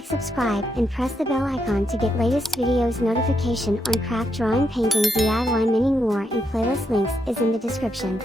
like, subscribe, and press the bell icon to get latest videos notification on craft drawing, painting, DIY, many more, and playlist links is in the description.